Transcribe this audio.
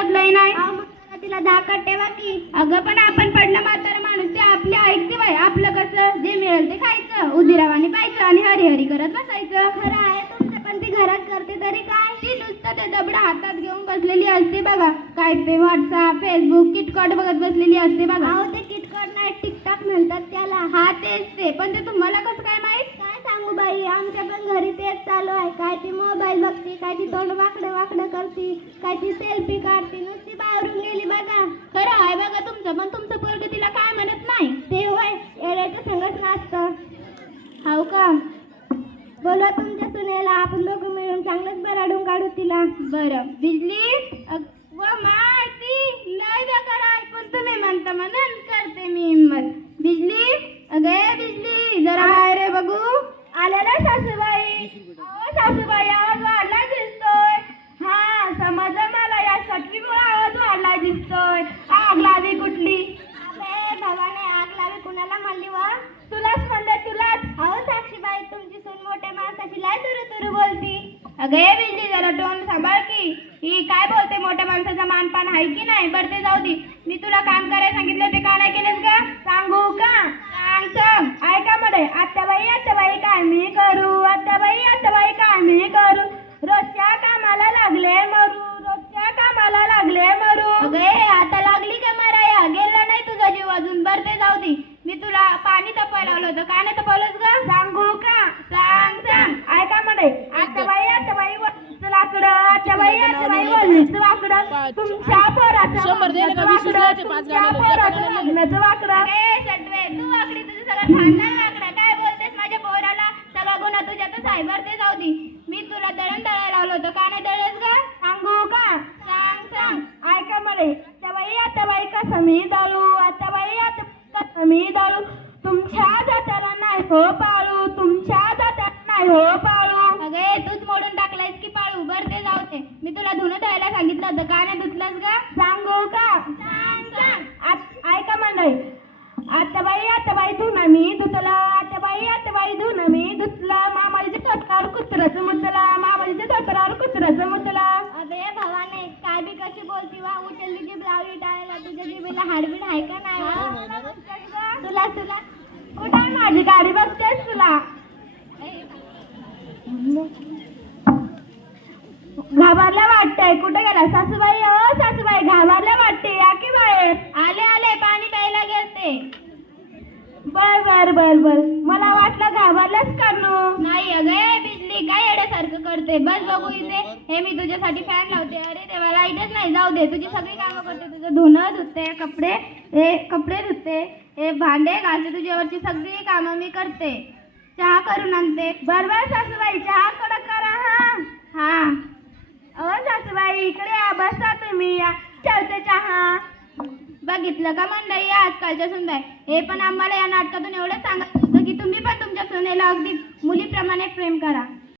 घरातलंही नाही. तिला धाकात ठेवा की. अगं पण आपण पडलं म्हातारं माणूस ते आपली ऐकते बाई. आपलं कसं जे मिळेल ते खायचं, उदिरावाने पाहायचं आणि हरी करत बसायचं. खरं आहे तुमचं, पण ती घरात करते तरी काय. ती नुसतं ते दबडं हातात घेऊन बसलेली असते बघा. काय ते व्हॉट्सअप फेसबुक किटकॉट बघत बसलेली असते बघा. अहो ते किटकॉट नाही, टिकटॉक म्हणतात त्याला. हा तेच ते, पण ते तुम्हाला कसं काय माहित. काय सांगू बाई, आमच्या पण घरी तेच चालू आहे. काय ती मोबाईल बघते, काय ती तोंड वाकडं वाकडं करते, काय ती सेल्फी काढते, नुसती बावरून गेली बघा. खरं आहे बघा तुमचं, पण तुमचं पोरगं तिला काय म्हणत नाही. ते होय येड्याचं संगत नाचतं. हाव का. बोलवा तुमच्या सुनेला, आपण दोघं मिळून चांगलंच बराडून काढू तिला. बरं बिजली व माती लय बेकार ऐकून तुम्ही म्हणता म्हणून करते मी हिंमत. बिजली अगे बिजली जरा बाहेर आहे बघू. आलेला सासूबाई. सासूबाई आवाज वाढला दिसतोय. हा समजलं मला, या सटवीमुळे आवाज वाढला दिसतोय. आग लावी कुठली. अबे भवाने, आग लावी कुणाला म्हणली वा. तुलाच म्हणले तुलाच. अहो साक्षीबाई, तुमची सून मोठ्या माणसाची लय तुरु तुरु बोलती. अगे बिजली जरा तोंड सांभाळ की. ही काय बोलते, मोठ्या माणसाचा मानपान आहे की नाही. बरं ते जाऊ दे. मी तुला काम करायला सांगितलं ते का नाही केलंस का. सांगू का. सांग. ऐका म्हणे. आत्याबाई काय मी करू. आत्याबाई काय मी करू. रोजच्या कामाला लागले मरू. अगे आता लागली का मराया. गेला नाही तुझा जीव अजून. बरं ते जाऊ दे. मी तुला पाणी तापायला लावलं होतं. काय नाही तापवलंस का. सांगू का. सांग. ऐका म्हणे. आत्याबाई लाकडं. आत्याबाई वल्लीचं वाकडं. तुमच्या पोराचं लग्नाचं वाकडं. ए सटवे, तू वाकडी, तुझं सगळं खानदान वाकडं. काय बोलतेस माझ्या पोराला. सगळा गुन्हा तुझ्यातच आहे. बरं ते जाऊ दे. मी तुला दळण दळायला लावलं होतं. का नाही दळलंस का. सांगू का. सांग. ऐका म्हणे. आत्याबाई कसं मी दळू. आत्याबाई कसं मी दळू. तुमच्या दाताला नाही हो पाळू. अगे तूच मोडून टाकलायस की पाळू. बरं ते जाऊ दे. मी तुला धुणं धुवायला सांगितलं होतं. का नाही धुतलंस का. सांगू का. सांग. ऐका मंडळी. आत्याबाई धुणं मी धुतलं. आत्याबाई धुणं मी धुतलं. मामालीच्या तोटरावर कुत्र्याचं मुतलं. अबे भवाने, काय बी कशी बोलती वा. उचलली जीभ लावली टाळायला. तुझ्या जीभेला हाडबीड आहे का नाही. तुला कुठं आहे माझी गाडी बघतेस तुला. घाबरल्या वाटतंय. कुठे गेला सासूबाई. सासूबाई घाबरल्या वाटते. या की बाहेर. आले पाणी प्यायला गेलते. बर मला वाटलं घाबरल्याच करणं. नाही अगं बिजली, काय येड्यासारखं करते. बस बघू इथे. हे मी तुझ्यासाठी फॅन लावते. अरे देवा, लाईटच नाही. जाऊ दे. तुझी सगळी कामं करते. तुझं धुणं धुते, कपडे धुते, हे भांडे घालते. तुझ्यावरची सगळी कामं मी करते. चहा करून आणते. बरोबर सासूबाई, चहा कडक करा. हा. सासूबाई इकडे या, बसा तुम्ही. ठेवते चहा. बघितलं का मंडळी, आजकालच्या सुनबाई. हे पण आम्हाला या नाटकातून एवढं सांगायचं होतं की तुम्ही पण तुमच्या सुनेला अगदी मुलीप्रमाणे प्रेम करा.